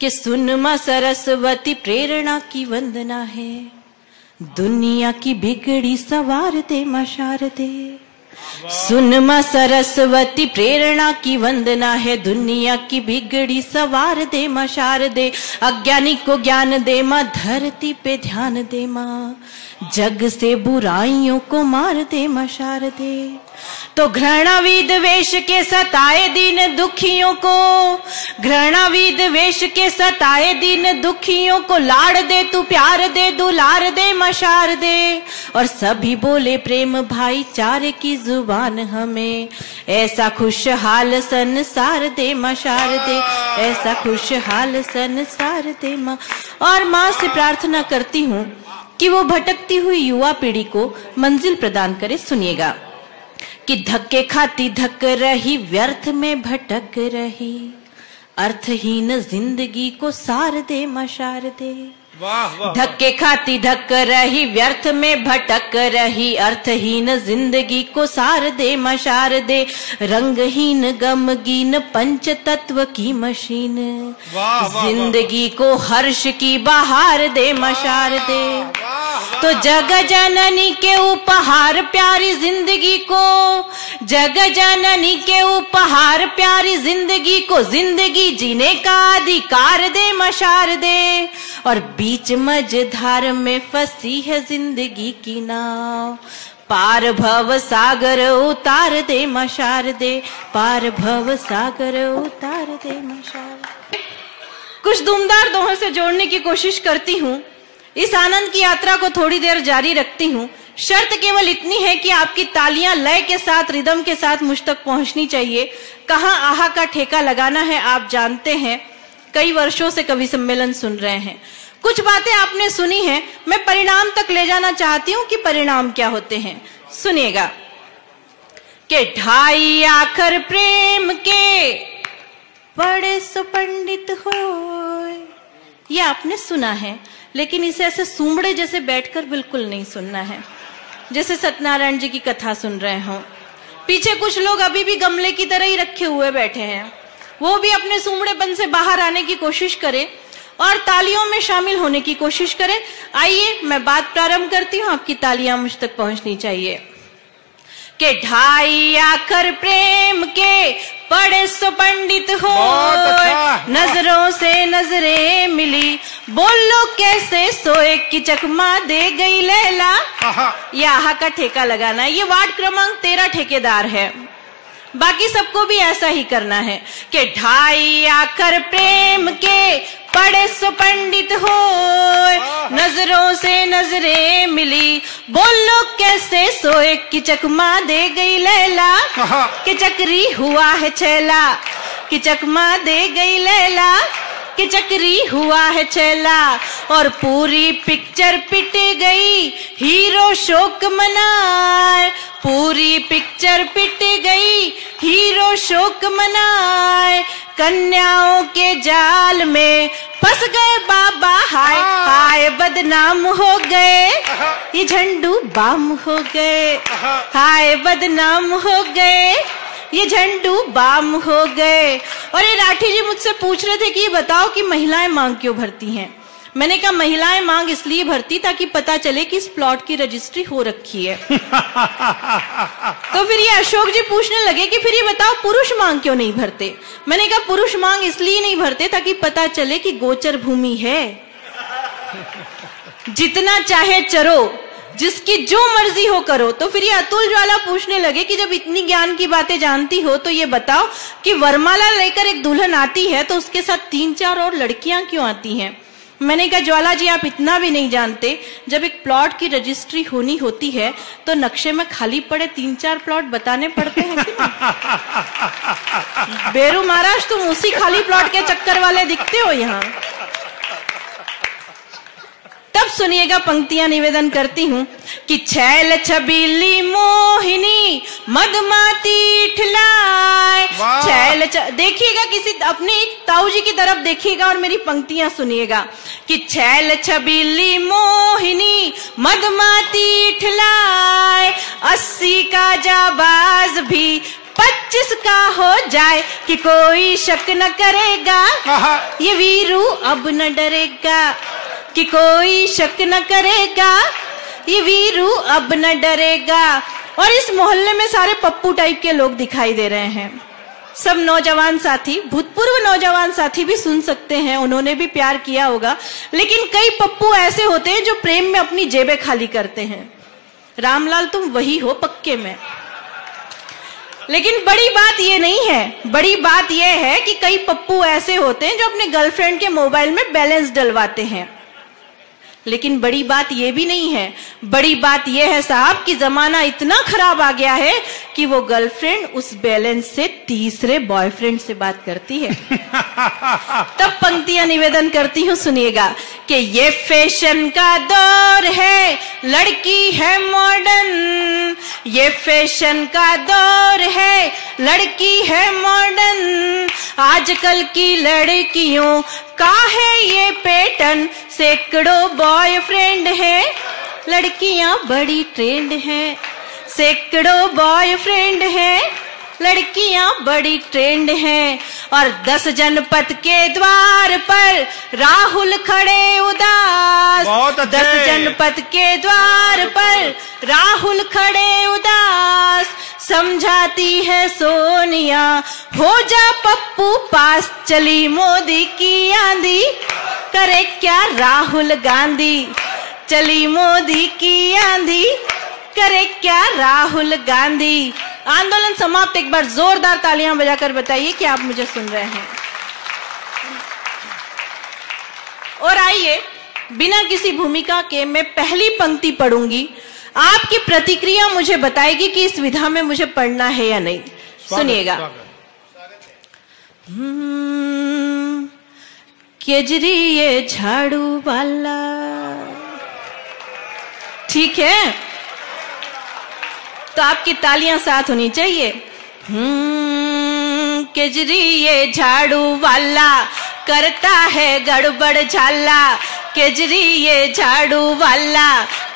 कि सुन मां सरस्वती प्रेरणा की वंदना है, दुनिया की बिगड़ी सवार दे मां शारदे। सुन मां सरस्वती प्रेरणा की वंदना है, दुनिया की बिगड़ी सवार दे मां शारदे। अज्ञानी को ज्ञान दे मां, धरती पे ध्यान दे मां, जग से बुराइयों को मार दे मां शारदे। तो घृणाविद वेश के सताए दीन दुखियों को, घृणाविद वेश के सताए दीन दुखियों को लाड़ दे तू, प्यार दे दुलार दे मां शारदे। और सभी बोले प्रेम भाईचारे की जुबान हमें, ऐसा खुशहाल संसार दे मां शारदे, ऐसा खुशहाल संसार दे मां। और मां से प्रार्थना करती हूँ कि वो भटकती हुई युवा पीढ़ी को मंजिल प्रदान करे। सुनिएगा कि धक्के खाती धक रही, व्यर्थ में भटक रही, अर्थहीन जिंदगी को सार दे मां शारदे। धक्के खाती धक रही, व्यर्थ में भटक रही, अर्थहीन जिंदगी को सार दे मां शारदे। रंगहीन गमगीन पंच तत्व की मशीन, जिंदगी को हर्ष की बहार दे मां शारदे। तो जग जननी के उपहार प्यारी जिंदगी को, जग जननी के उपहार प्यारी जिंदगी को, जिंदगी जीने का अधिकार दे मां शारदे। और बीच मझधार में फंसी है जिंदगी की नाव, पार भव सागर उतार दे मां शारदे, पार भव सागर उतार दे मां शारदे। कुछ दूमदार दोहों से जोड़ने की कोशिश करती हूँ, इस आनंद की यात्रा को थोड़ी देर जारी रखती हूँ। शर्त केवल इतनी है कि आपकी तालियां लय के साथ, रिदम के साथ मुझ तक पहुंचनी चाहिए। कहाँ आहा का ठेका लगाना है आप जानते हैं, कई वर्षों से कवि सम्मेलन सुन रहे हैं। कुछ बातें आपने सुनी हैं, मैं परिणाम तक ले जाना चाहती हूँ कि परिणाम क्या होते हैं। सुनिएगा कि ढाई आखर प्रेम के बड़े सुपंडित हो, ये आपने सुना है, लेकिन इसे ऐसे सूमड़े जैसे बैठकर बिल्कुल नहीं सुनना है, जैसे सत्यनारायण जी की कथा सुन रहे हो। पीछे कुछ लोग अभी भी गमले की तरह ही रखे हुए बैठे हैं, वो भी अपने सूमड़ेपन से बाहर आने की कोशिश करें और तालियों में शामिल होने की कोशिश करें। आइए मैं बात प्रारंभ करती हूँ, आपकी तालियां मुझ तक पहुंचनी चाहिए। के ढाई आखर प्रेम के बड़े सुपंडित हो, नजरों से नजरें मिली, बोलो कैसे सोए की चकमा दे गई लैला। ये आहा का ठेका लगाना है। ये वार्ड क्रमांक 13 ठेकेदार है, बाकी सबको भी ऐसा ही करना है कि ढाई आखर प्रेम के बड़े सुपंडित हो, नजरों से नजरें मिली, बोलो कैसे सोए की चकमा दे गई लैला। कि चक्री हुआ है छैला, कि चकमा दे गई लैला, कि चक्री हुआ है छैला। और पूरी पिक्चर पिट गई, हीरो शोक मनाए, पूरी पिक्चर पिट गई, हीरो शोक मनाए। कन्याओं के जाल में फंस गए बाबा, हाय हाय बदनाम हो गए, ये झंडू बाम हो गए, हाय बदनाम हो गए, ये झंडू बाम हो गए। और ये राठी जी मुझसे पूछ रहे थे कि ये बताओ कि महिलाएं मांग क्यों भरती हैं। मैंने कहा महिलाएं मांग इसलिए भरती ताकि पता चले कि इस प्लॉट की रजिस्ट्री हो रखी है। तो फिर ये अशोक जी पूछने लगे कि फिर ये बताओ पुरुष मांग क्यों नहीं भरते। मैंने कहा पुरुष मांग इसलिए नहीं भरते ताकि पता चले कि गोचर भूमि है, जितना चाहे चरो, जिसकी जो मर्जी हो करो। तो फिर ये अतुल ज्वाला पूछने लगे कि जब इतनी ज्ञान की बातें जानती हो तो ये बताओ कि वरमाला लेकर एक दुल्हन आती है तो उसके साथ 3-4 और लड़कियां क्यों आती हैं। मैंने कहा ज्वाला जी आप इतना भी नहीं जानते, जब एक प्लॉट की रजिस्ट्री होनी होती है तो नक्शे में खाली पड़े 3-4 प्लॉट बताने पड़ते हैं कि नहीं? बेरू महाराज तुम उसी खाली प्लॉट के चक्कर वाले दिखते हो यहाँ। तब सुनिएगा पंक्तियां निवेदन करती हूँ कि छैल छबीली मोहिनी मदमाती ठिलाए। छैल देखिएगा, किसी अपनी ताऊ जी की तरफ देखिएगा और मेरी पंक्तियां सुनिएगा कि छैल छबीली मोहिनी मदमाती ठिलाए, 80 का जाबाज भी 25 का हो जाए कि कोई शक न करेगा, ये वीरू अब न डरेगा, कि कोई शक न करेगा, ये वीरू अब न डरेगा। और इस मोहल्ले में सारे पप्पू टाइप के लोग दिखाई दे रहे हैं। सब नौजवान साथी, भूतपूर्व नौजवान साथी भी सुन सकते हैं, उन्होंने भी प्यार किया होगा। लेकिन कई पप्पू ऐसे होते हैं जो प्रेम में अपनी जेबें खाली करते हैं। रामलाल तुम वही हो पक्के में। लेकिन बड़ी बात ये नहीं है, बड़ी बात ये है कि कई पप्पू ऐसे होते हैं जो अपने गर्लफ्रेंड के मोबाइल में बैलेंस डलवाते हैं। लेकिन बड़ी बात ये भी नहीं है, बड़ी बात ये है साहब कि जमाना इतना खराब आ गया है कि वो गर्लफ्रेंड उस बैलेंस से तीसरे बॉयफ्रेंड से बात करती है। तब पंक्तियां निवेदन करती हूँ, सुनिएगा कि ये फैशन का दौर है, लड़की है मॉडर्न, ये फैशन का दौर है, लड़की है मॉडर्न, आजकल की लड़कियों का है ये पैटर्न, सैकड़ों बॉयफ्रेंड है, लड़कियां बड़ी ट्रेंड हैं, सैकड़ों बॉयफ्रेंड है, लड़कियां बड़ी ट्रेंड हैं। और 10 जनपद के द्वार पर राहुल खड़े उदास, 10 जनपद के द्वार पर राहुल खड़े उदास, समझाती है सोनिया हो जा पप्पू पास, चली मोदी की आंधी करे क्या राहुल गांधी, चली मोदी की आंधी करे क्या राहुल गांधी। आंदोलन समाप्त। एक बार जोरदार तालियां बजाकर बताइए कि आप मुझे सुन रहे हैं। और आइए, बिना किसी भूमिका के मैं पहली पंक्ति पढ़ूंगी, आपकी प्रतिक्रिया मुझे बताएगी कि इस विधा में मुझे पढ़ना है या नहीं। सुनिएगा। केजरी ये झाड़ू वाला, ठीक है, तो आपकी तालियां साथ होनी चाहिए। केजरी ये झाड़ू वाला करता है गड़बड़ झाला, केजरी ये झाड़ू वाला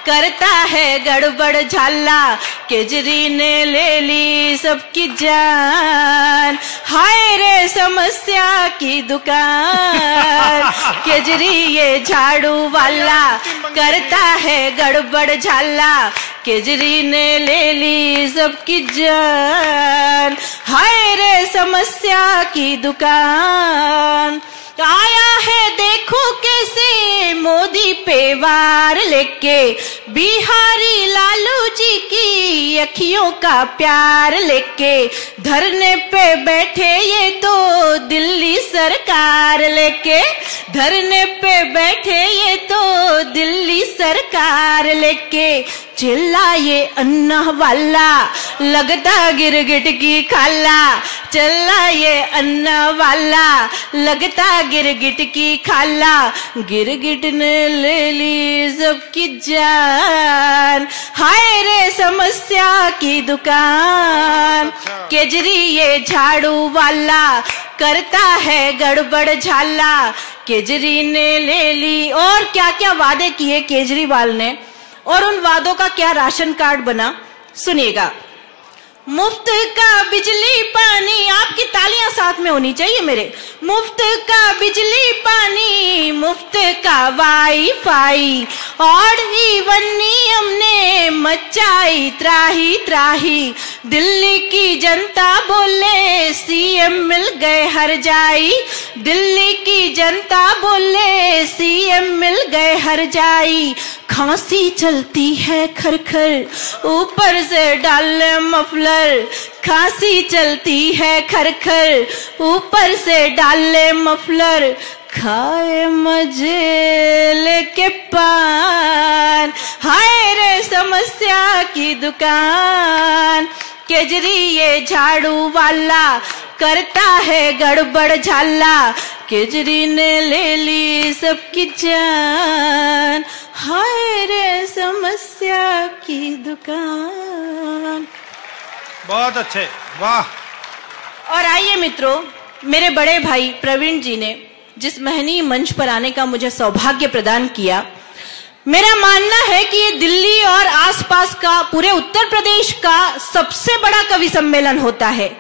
करता है गड़बड़ झाला, केजरी ने ले ली सबकी जान, हाय रे समस्या की दुकान, केजरी ये झाड़ू वाला करता है गड़बड़ झाला, केजरी ने ले ली सबकी जान, हाय रे समस्या की दुकान। आया है देखो कैसे मोदी पे वार लेके, बिहारी लालू जी की अखियों का प्यार लेके, धरने पे बैठे ये तो दिल्ली सरकार लेके, धरने पे बैठे ये तो दिल्ली सरकार लेके, चिल्लाए अन्ना वाला लगता गिरगिट की खाला, चिल्लाए अन्ना वाला लगता गिरगिट की खाला, गिरगिट ने ले ली सबकी जान, हाय रे समस्या की दुकान, केजरी ये झाड़ू वाला करता है गड़बड़ झाला, केजरी ने ले ली। और क्या क्या वादे किए केजरीवाल ने और उन वादों का क्या राशन कार्ड बना, सुनिएगा। मुफ्त का बिजली पानी, आपकी तालियां साथ में होनी चाहिए मेरे, मुफ्त का बिजली पानी, मुफ्त का वाईफाई, और इवन नियम ने मचाई त्राही त्राही, दिल्ली की जनता बोले सीएम मिल गए हर जाई, दिल्ली की जनता बोले सीएम मिल गए हर जाई, खांसी चलती है खरखर ऊपर से डाल मफलर, खांसी चलती है खरखर ऊपर से डाले मफलर, खाए मजे लेके पान, हाय रे समस्या की दुकान, केजरी ये झाड़ू वाला करता है गड़बड़ झाला, केजरी ने ले ली सबकी जान, हाय रे समस्या की दुकान। बहुत अच्छे, वाह। और आइए मित्रों, मेरे बड़े भाई प्रवीण जी ने जिस महनीय मंच पर आने का मुझे सौभाग्य प्रदान किया, मेरा मानना है कि ये दिल्ली और आसपास का, पूरे उत्तर प्रदेश का सबसे बड़ा कवि सम्मेलन होता है।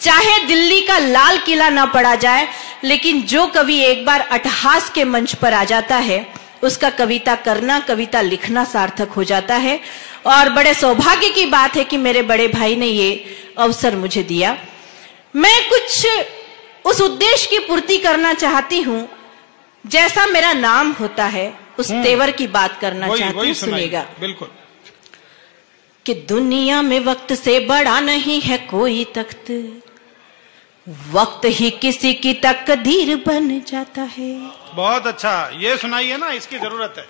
चाहे दिल्ली का लाल किला ना पढ़ा जाए, लेकिन जो कवि एक बार अट्टहास के मंच पर आ जाता है, उसका कविता करना, कविता लिखना सार्थक हो जाता है। और बड़े सौभाग्य की बात है कि मेरे बड़े भाई ने ये अवसर मुझे दिया। मैं कुछ उस उद्देश्य की पूर्ति करना चाहती हूं, जैसा मेरा नाम होता है उस तेवर की बात करना चाहती हूँ। सुनिएगा। बिल्कुल। कि दुनिया में वक्त से बड़ा नहीं है कोई तख्त, वक्त ही किसी की तकदीर बन जाता है। बहुत अच्छा, ये सुनाइए ना, इसकी जरूरत है।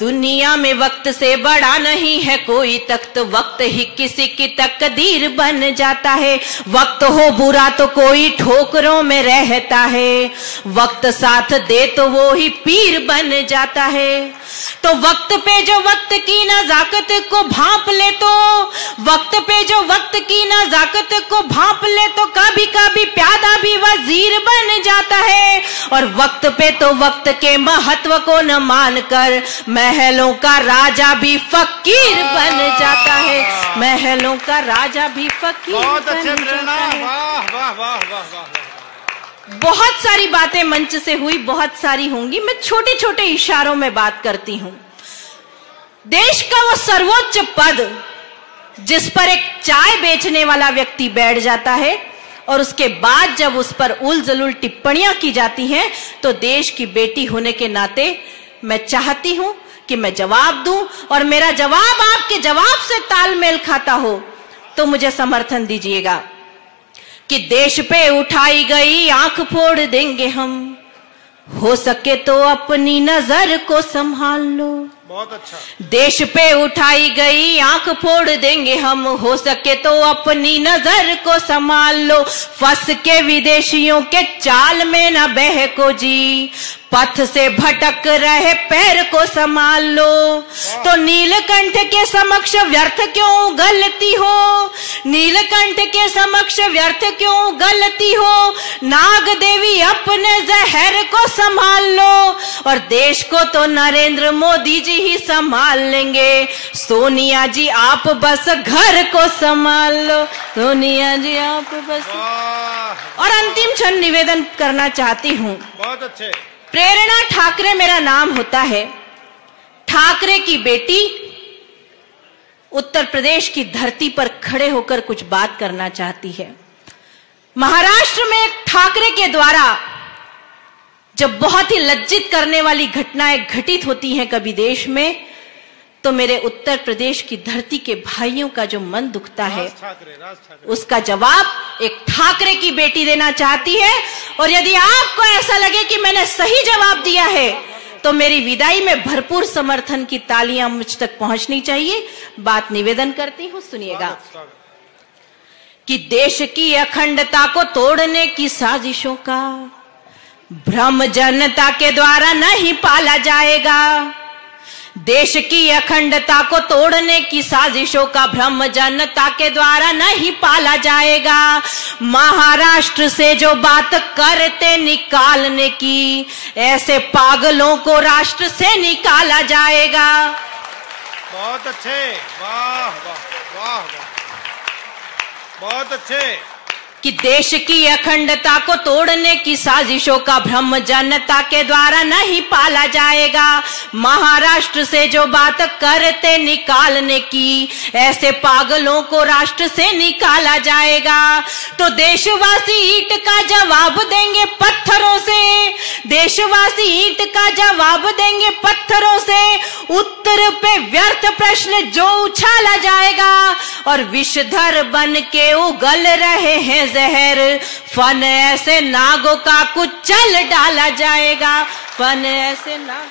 दुनिया में वक्त से बड़ा नहीं है कोई तख्त, वक्त ही किसी की तकदीर बन जाता है। वक्त हो बुरा तो कोई ठोकरों में रहता है, वक्त साथ दे तो वो ही पीर बन जाता है। तो वक्त पे जो वक्त की नजाकत को भांप ले, तो वक्त पे जो वक्त की नजाकत को भांप ले, तो कभी कभी प्यादा भी वजीर बन जाता है। और वक्त पे तो वक्त के महत्व को न मानकर महलों का राजा भी फकीर बन जाता है। महलों का राजा भी फकीर बन जाता है। वाह वाह वाह वाह वाह। बहुत सारी बातें मंच से हुई, बहुत सारी होंगी। मैं छोटे छोटे इशारों में बात करती हूं। देश का वो सर्वोच्च पद जिस पर एक चाय बेचने वाला व्यक्ति बैठ जाता है, और उसके बाद जब उस पर उल जलूल टिप्पणियां की जाती हैं, तो देश की बेटी होने के नाते मैं चाहती हूं कि मैं जवाब दूं, और मेरा जवाब आपके जवाब से तालमेल खाता हो तो मुझे समर्थन दीजिएगा। कि देश पे उठाई गई आंख फोड़ देंगे हम, हो सके तो अपनी नजर को संभाल लो। बहुत अच्छा। देश पे उठाई गई आंख फोड़ देंगे हम, हो सके तो अपनी नजर को संभाल लो। फंस के विदेशियों के चाल में न बहको जी, पथ से भटक रहे पैर को संभाल लो। तो नीलकंठ के समक्ष व्यर्थ क्यों गलती हो, नीलकंठ के समक्ष व्यर्थ क्यों गलती हो। नाग देवी अपने जहर को संभाल लो, और देश को तो नरेंद्र मोदी जी ही संभाल लेंगे। सोनिया जी आप बस घर को संभाल लो, सोनिया जी आप बस। और अंतिम क्षण निवेदन करना चाहती हूँ। बहुत अच्छे। प्रेरणा ठाकरे मेरा नाम होता है। ठाकरे की बेटी उत्तर प्रदेश की धरती पर खड़े होकर कुछ बात करना चाहती है। महाराष्ट्र में ठाकरे के द्वारा जब बहुत ही लज्जित करने वाली घटनाएं घटित होती हैं कभी देश में, तो मेरे उत्तर प्रदेश की धरती के भाइयों का जो मन दुखता है, उसका जवाब एक ठाकरे की बेटी देना चाहती है। और यदि आपको ऐसा लगे कि मैंने सही जवाब दिया है, तो मेरी विदाई में भरपूर समर्थन की तालियां मुझ तक पहुंचनी चाहिए। बात निवेदन करती हूं, सुनिएगा। कि देश की अखंडता को तोड़ने की साजिशों का भ्रम जनता के द्वारा नहीं पाला जाएगा। देश की अखंडता को तोड़ने की साजिशों का भ्रम जनता के द्वारा नहीं पाला जाएगा। महाराष्ट्र से जो बात करते निकालने की, ऐसे पागलों को राष्ट्र से निकाला जाएगा। बहुत अच्छे, वाह वाह वाह वाह, बहुत अच्छे। कि देश की अखंडता को तोड़ने की साजिशों का भ्रम जनता के द्वारा नहीं पाला जाएगा। महाराष्ट्र से जो बात करते निकालने की, ऐसे पागलों को राष्ट्र से निकाला जाएगा। तो देशवासी ईंट का जवाब देंगे पत्थरों से, देशवासी ईंट का जवाब देंगे पत्थरों से। उत्तर पे व्यर्थ प्रश्न जो उछाला जाएगा, और विषधर बन के उगल रहे हैं जहर, फन ऐसे नागों का कुचल डाला जाएगा। फन ऐसे नाग